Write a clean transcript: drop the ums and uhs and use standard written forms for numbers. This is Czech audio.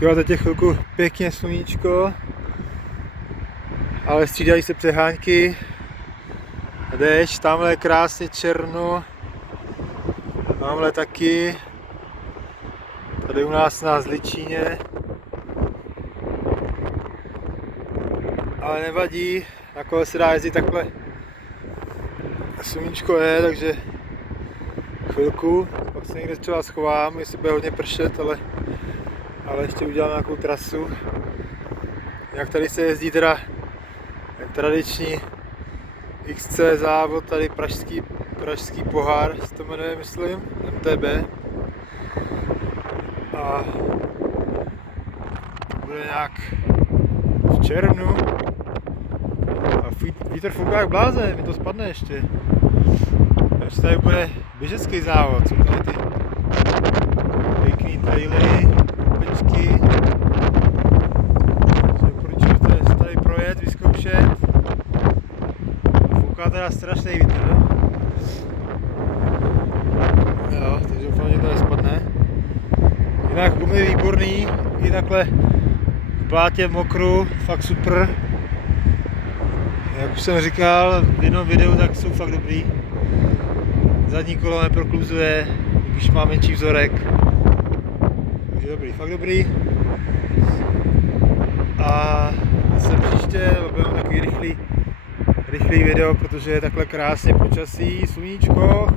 Jo, teď je chvilku pěkně sluníčko, ale střídají se přehánky. Déšť, tamhle je krásně černo, tamhle taky, tady u nás na Zličíně. Ale nevadí, na kole se dá jezdit takhle. Sluníčko je, takže chvilku, pak se někde třeba schovám, jestli bude hodně pršet, ale ještě udělám nějakou trasu. Jak tady se jezdí teda tradiční XC závod, tady pražský pohár, se to jmenuje, myslím, MTB. A to bude nějak v červnu. A vítr fouká jak blázen, mi to spadne ještě. Takže tady bude běžecký závod, jsou tady ty pěkný traily, pečky. Doporučuji se tady projet, vyzkoušet. Fouká teda strašný vítr, no? Jo, takže doufám, že to nespadne. Jinak gumy je výborný, i takhle v blátě, v mokru, fakt super. Jak už jsem říkal v jednom videu, tak jsou fakt dobrý. Zadní kolo neprokluzuje, když má menší vzorek. Takže dobrý, fakt dobrý. A zase příště budeme takový rychlý video, protože je takhle krásně počasí, sluníčko,